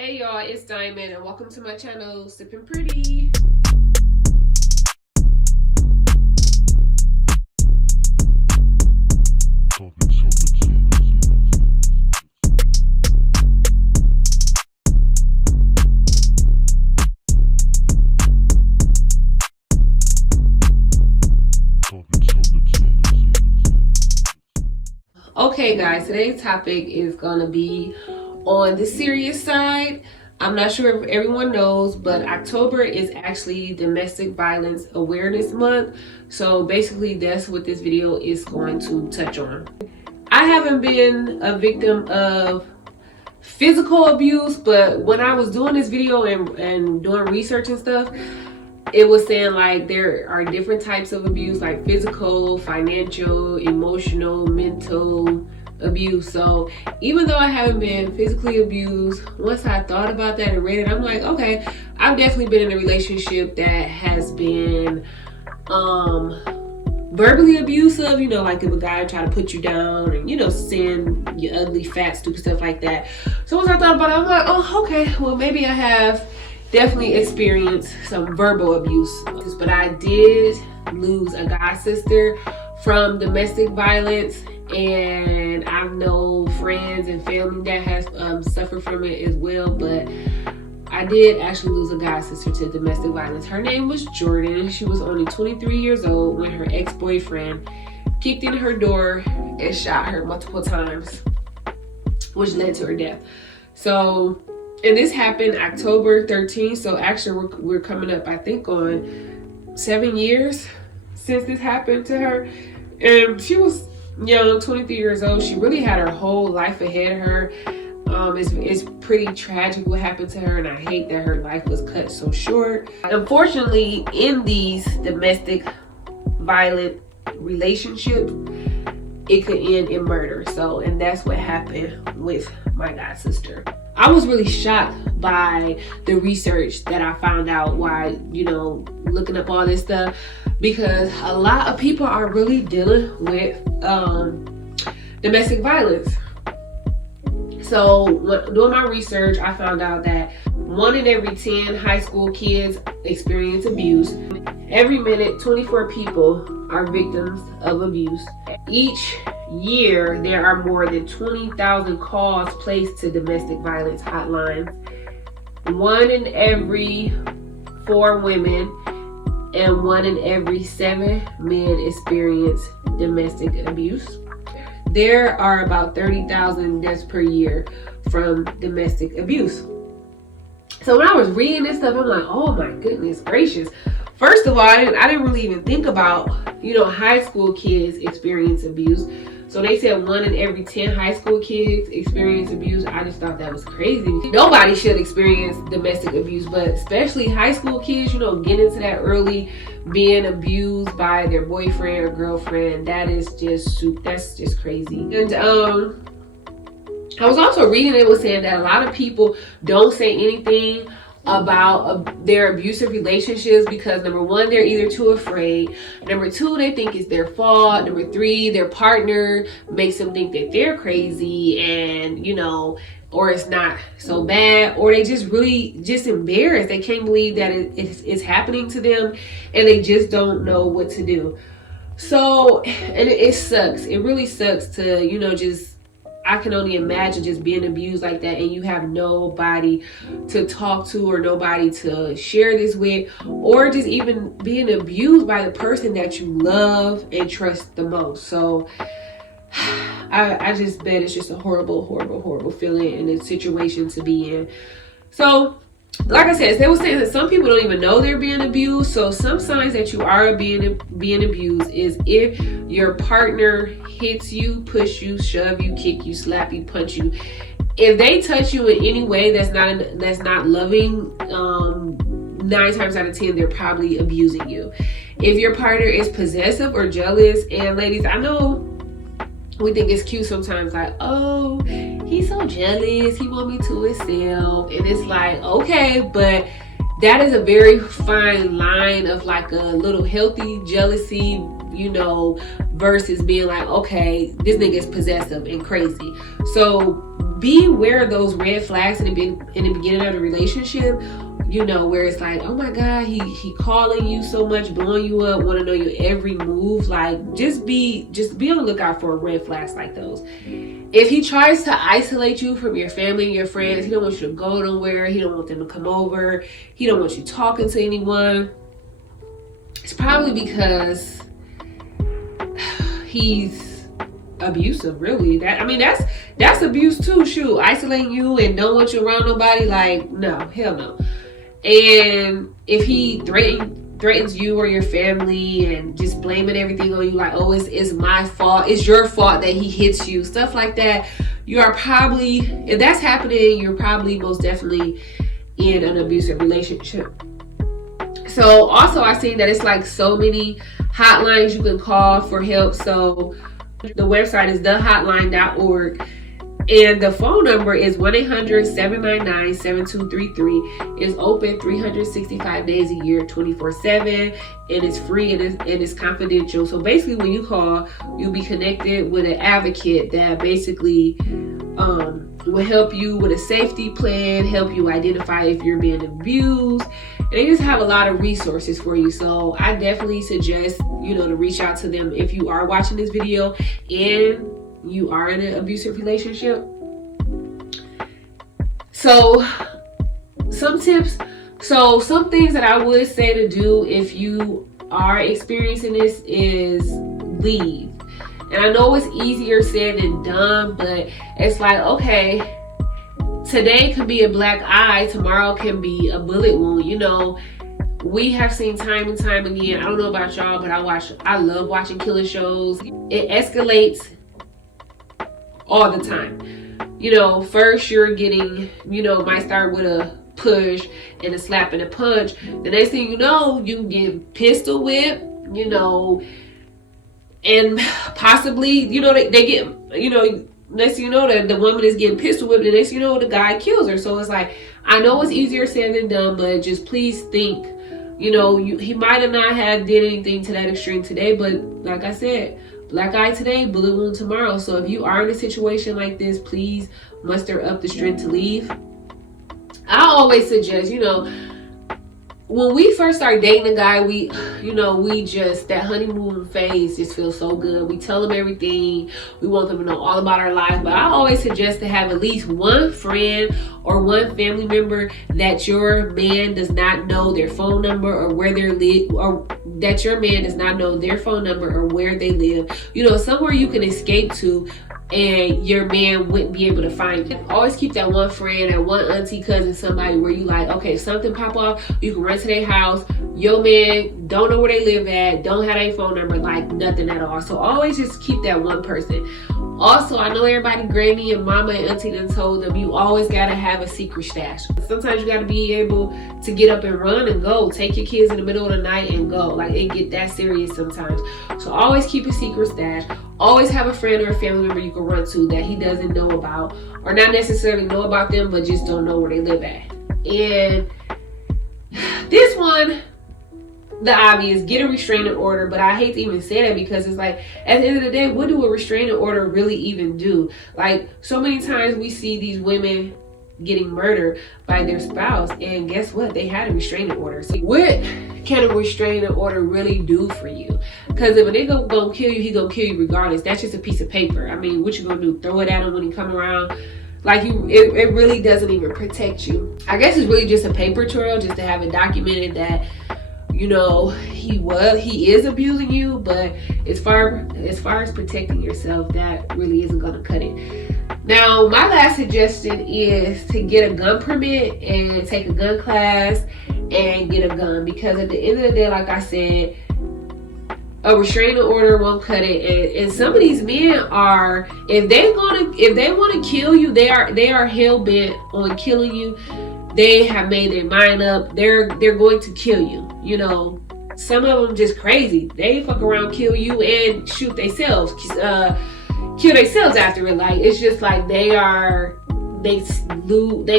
Hey y'all, it's Diamond and welcome to my channel, Sippin Pretty. Okay guys, today's topic is gonna be on the serious side. I'm not sure if everyone knows, but October is actually Domestic Violence Awareness Month. So basically that's what this video is going to touch on. I haven't been a victim of physical abuse, but when I was doing this video and doing research and stuff, it was saying like there are different types of abuse, like physical, financial, emotional, mental abuse. So even though I haven't been physically abused, once I thought about that and read it, I'm like, okay, I've definitely been in a relationship that has been verbally abusive, you know, like if a guy try to put you down and, you know, send you ugly, fat, stupid stuff like that. So once I thought about it, I'm like, oh, okay, well maybe I have definitely experienced some verbal abuse. But I did lose a god sister from domestic violence, and I know friends and family that has suffered from it as well. But I did actually lose a god sister to domestic violence. Her name was Jordan. She was only 23 years old when her ex-boyfriend kicked in her door and shot her multiple times, which led to her death. So, and this happened October 13th. So actually we're coming up, I think, on 7 years since this happened to her. And she was young, 23 years old. She really had her whole life ahead of her. It's pretty tragic what happened to her, and I hate that her life was cut so short. Unfortunately, in these domestic violent relationships, it could end in murder. So, and that's what happened with my god sister. I was really shocked by the research that I found out while, you know, looking up all this stuff, because a lot of people are really dealing with domestic violence. So doing my research, I found out that 1 in every 10 high school kids experience abuse. Every minute, 24 people are victims of abuse. Each year, there are more than 20,000 calls placed to domestic violence hotlines. 1 in every 4 women and 1 in every 7 men experience domestic abuse. There are about 30,000 deaths per year from domestic abuse. So when I was reading this stuff, I'm like, oh my goodness gracious. First of all, I didn't really even think about, you know, high school kids experience abuse. So they said 1 in every 10 high school kids experience abuse. I just thought that was crazy. Nobody should experience domestic abuse, but especially high school kids, you know, get into that early, being abused by their boyfriend or girlfriend. That's just crazy. And I was also reading, it was saying that a lot of people don't say anything about their abusive relationships because number 1, they're either too afraid, number 2, they think it's their fault, number 3, their partner makes them think that they're crazy and, you know, or it's not so bad, or they just really embarrassed. They can't believe that it's happening to them and they just don't know what to do. So, and it sucks. It really sucks to, you know, I can only imagine just being abused like that and you have nobody to talk to or nobody to share this with, or just even being abused by the person that you love and trust the most. So I just bet it's just a horrible, horrible, horrible feeling and a situation to be in. So like I said, they were saying that some people don't even know they're being abused. So some signs that you are being abused is if your partner hits you, push you, shove you, kick you, slap you, punch you. If they touch you in any way that's not loving, 9 times out of 10 they're probably abusing you. If your partner is possessive or jealous, and ladies, I know we think it's cute sometimes, like, oh, he's so jealous, he want me to himself, and it's like, okay, but that is a very fine line of like a little healthy jealousy, you know, versus being like, okay, this nigga is possessive and crazy. So be aware of those red flags in the beginning of the relationship. You know, where it's like, oh my God, he calling you so much, blowing you up, want to know your every move. Like, just be on the lookout for red flags like those. If he tries to isolate you from your family and your friends, he don't want you to go nowhere, he don't want them to come over, he don't want you talking to anyone, it's probably because he's abusive, really. That's abuse too. Shoot, isolating you and don't want you around nobody, like, no, hell no. And if he threatens you or your family and just blaming everything on you, like, oh, it's my fault, it's your fault that he hits you, stuff like that, you are probably, if that's happening, you're probably most definitely in an abusive relationship. So also I see that it's like so many hotlines you can call for help. So the website is thehotline.org. And the phone number is 1-800-799-7233. It's open 365 days a year, 24/7. And it's free and it's confidential. So basically when you call, you'll be connected with an advocate that basically will help you with a safety plan, help you identify if you're being abused. And they just have a lot of resources for you. So I definitely suggest, to reach out to them if you are watching this video and you are in an abusive relationship. So some tips, some things that I would say to do if you are experiencing this is leave. And I know it's easier said than done, but it's like, okay, today could be a black eye, tomorrow can be a bullet wound. We have seen time and time again, I don't know about y'all, but I love watching killer shows. It escalates all the time. First you're getting, might start with a push and a slap and a punch. The next thing you know, you get pistol whipped, and possibly, they get, next thing you know, that the woman is getting pistol whipped, and next thing you know, the guy kills her. So it's like, I know it's easier said than done, but just please think, he might have not have did anything to that extreme today, but like I said, black eye today, bullet wound tomorrow. So if you are in a situation like this, please muster up the strength to leave. I always suggest, when we first start dating a guy, we just, that honeymoon phase just feels so good. We tell them everything. We want them to know all about our lives. But I always suggest to have at least one friend or one family member that your man does not know their phone number or where they live, or that your man does not know their phone number or where they live. Somewhere you can escape to and your man wouldn't be able to find it. Always keep that one friend or one auntie, cousin, somebody where you like, okay, if something pop off, you can run to their house. Your man don't know where they live at, don't have their phone number, like nothing at all. So always just keep that one person. Also, I know everybody, granny and mama and auntie done told them, you always gotta have a secret stash. Sometimes you gotta be able to get up and run and go. Take your kids in the middle of the night and go. Like, it get that serious sometimes. So always keep a secret stash. Always have a friend or a family member you can run to that he doesn't know about, or not necessarily know about them, but just don't know where they live at. And this one, the obvious, get a restraining order. But I hate to even say that, because it's like, at the end of the day, what do a restraining order really even do? Like, so many times we see these women getting murdered by their spouse, and guess what? They had a restraining order. So what can a restraining order really do for you? Because if a nigga gonna kill you, he gonna kill you regardless. That's just a piece of paper. I mean, what you gonna do? Throw it at him when he come around? Like, it really doesn't even protect you. I guess it's really just a paper trail, just to have it documented that, he is abusing you. But as far as protecting yourself, that really isn't gonna cut it. Now, my last suggestion is to get a gun permit and take a gun class and get a gun, because at the end of the day, like I said, a restraining order won't cut it. And some of these men are, if they want to kill you, they are hell bent on killing you. They have made their mind up. They're going to kill you. Some of them just crazy. They fuck around, kill you, and shoot themselves. Kill themselves after it. Like, it's just like they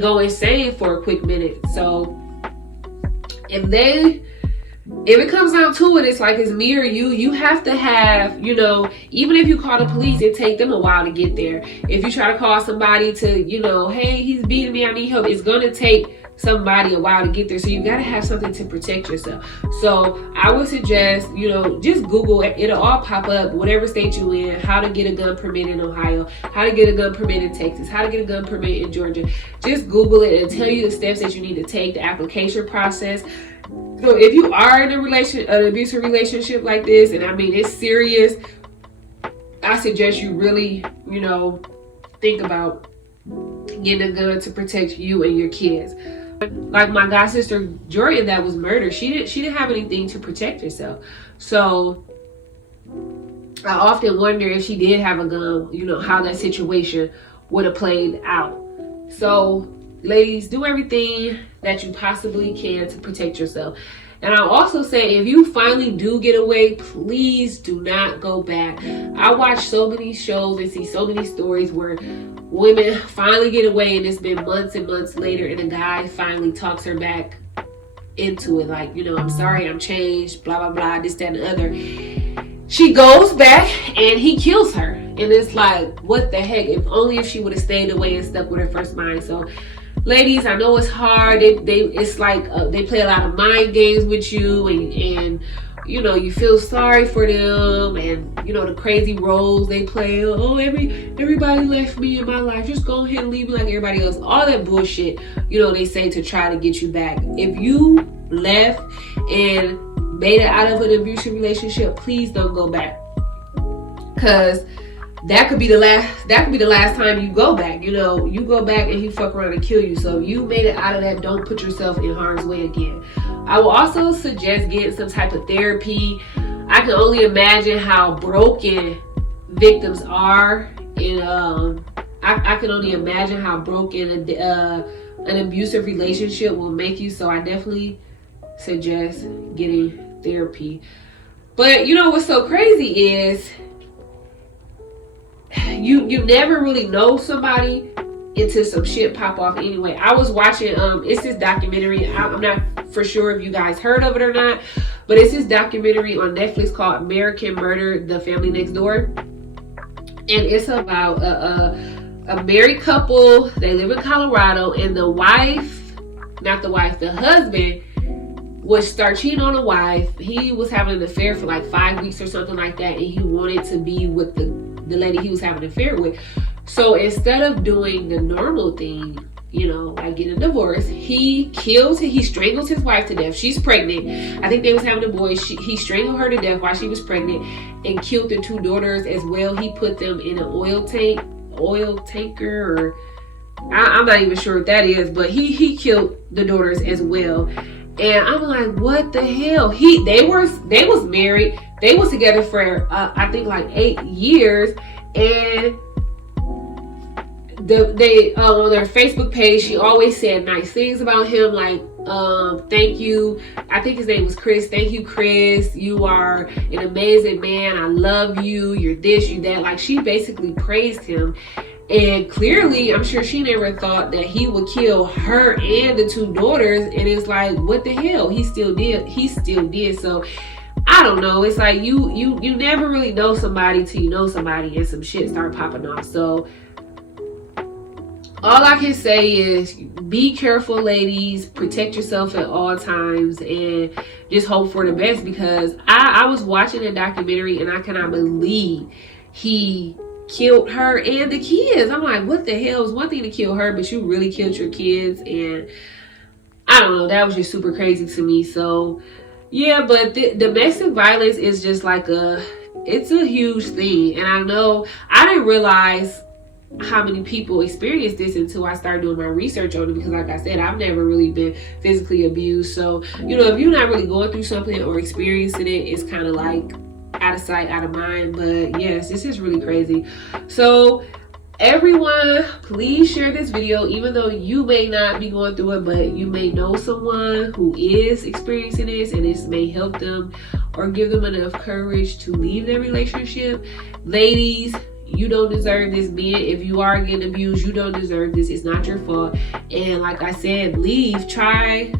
go insane for a quick minute. So if they if it comes down to it, it's like it's me or you. You have to have, you know, even if you call the police, it take them a while to get there. If you try to call somebody to, you know, hey, he's beating me, I need help, it's gonna take somebody a while to get there. So you gotta have something to protect yourself. So I would suggest, you know, just Google it. It'll all pop up, whatever state you in, how to get a gun permit in Ohio, how to get a gun permit in Texas, how to get a gun permit in Georgia. Just Google it and tell you the steps that you need to take, the application process. So if you are in an abusive relationship like this, and I mean it's serious, I suggest you really, you know, think about getting a gun to protect you and your kids. Like my god sister Jordan that was murdered, she didn't have anything to protect herself. So I often wonder if she did have a gun, you know, how that situation would have played out. So ladies, do everything that you possibly can to protect yourself. And I'll also say, if you finally do get away, please do not go back. I watch so many shows and see so many stories where women finally get away and it's been months and months later and a guy finally talks her back into it. Like, you know, I'm sorry, I'm changed, blah, blah, blah, this, that, and the other. She goes back and he kills her. And it's like, what the heck? If she would have stayed away and stuck with her first mind. So ladies, I know it's hard. It's like they play a lot of mind games with you, and you know, you feel sorry for them, and you know the crazy roles they play. Oh, everybody left me in my life. Just go ahead and leave me like everybody else. All that bullshit, you know, they say to try to get you back. If you left and made it out of an abusive relationship, please don't go back, because that could be the last time you go back. You know, you go back and he fuck around and kill you. So if you made it out of that, don't put yourself in harm's way again. I will also suggest getting some type of therapy. I can only imagine how broken victims are, and I can only imagine how broken an abusive relationship will make you. So I definitely suggest getting therapy. But you know what's so crazy is you never really know somebody until some shit pop off anyway. I was watching it's this documentary. I'm not for sure if you guys heard of it or not, but it's this documentary on Netflix called American Murder, The Family Next Door. And it's about a married couple. They live in Colorado, and the husband would start cheating on the wife. He was having an affair for like 5 weeks or something like that, and he wanted to be with the lady he was having an affair with. So instead of doing the normal thing, you know, like getting a divorce, he strangled his wife to death. She's pregnant. I think they was having a boy. He strangled her to death while she was pregnant and killed their 2 daughters as well. He put them in an oil tanker, or I'm not even sure what that is, but he killed the daughters as well. And I'm like, what the hell? They was married. They was together for I think like 8 years, and they on their Facebook page, she always said nice things about him, like thank you. I think his name was Chris. Thank you, Chris. You are an amazing man. I love you. You're this, you that. Like, she basically praised him. And clearly, I'm sure she never thought that he would kill her and the 2 daughters. And it's like, what the hell? He still did. So I don't know. It's like you never really know somebody till you know somebody and some shit start popping off. So all I can say is be careful, ladies. Protect yourself at all times and just hope for the best, because I was watching a documentary and I cannot believe he killed her and the kids. I'm like, what the hell? It's one thing to kill her, but you really killed your kids. And I don't know, that was just super crazy to me. So yeah, but domestic violence is just like it's a huge thing. And I know I didn't realize how many people experience this until I started doing my research on it, because like I said, I've never really been physically abused. So, you know, if you're not really going through something or experiencing it, it's kind of like out of sight, out of mind. But yes, this is really crazy. So everyone, please share this video, even though you may not be going through it, but you may know someone who is experiencing this, and this may help them or give them enough courage to leave their relationship. Ladies, you don't deserve this. Men, if you are getting abused, you don't deserve this. It's not your fault. And like I said, leave. Try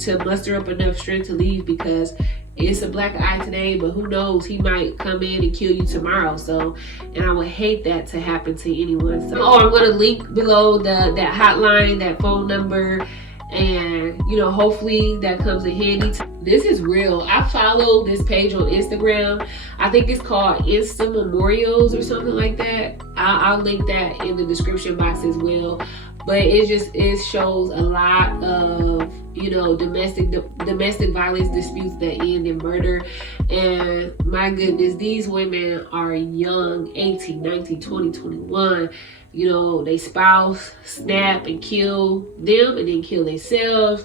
to muster up enough strength to leave, because it's a black eye today, but who knows, he might come in and kill you tomorrow. So, and I would hate that to happen to anyone. So, I'm gonna link below that hotline, that phone number, and you know, hopefully that comes in handy. This is real. I follow this page on Instagram. I think it's called Insta Memorials or something like that. I'll link that in the description box as well. But it shows a lot of, you know, domestic violence disputes that end in murder. And my goodness, these women are young, 18, 19, 20, 21. You know, they spouse snap and kill them and then kill themselves.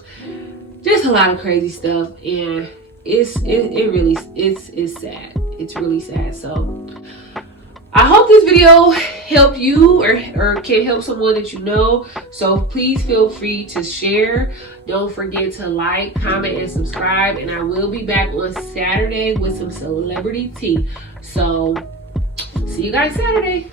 Just a lot of crazy stuff, and it's sad. It's really sad. So I hope this video helped you or can help someone that you know. So please feel free to share. Don't forget to like, comment, and subscribe. And I will be back on Saturday with some celebrity tea. So see you guys Saturday.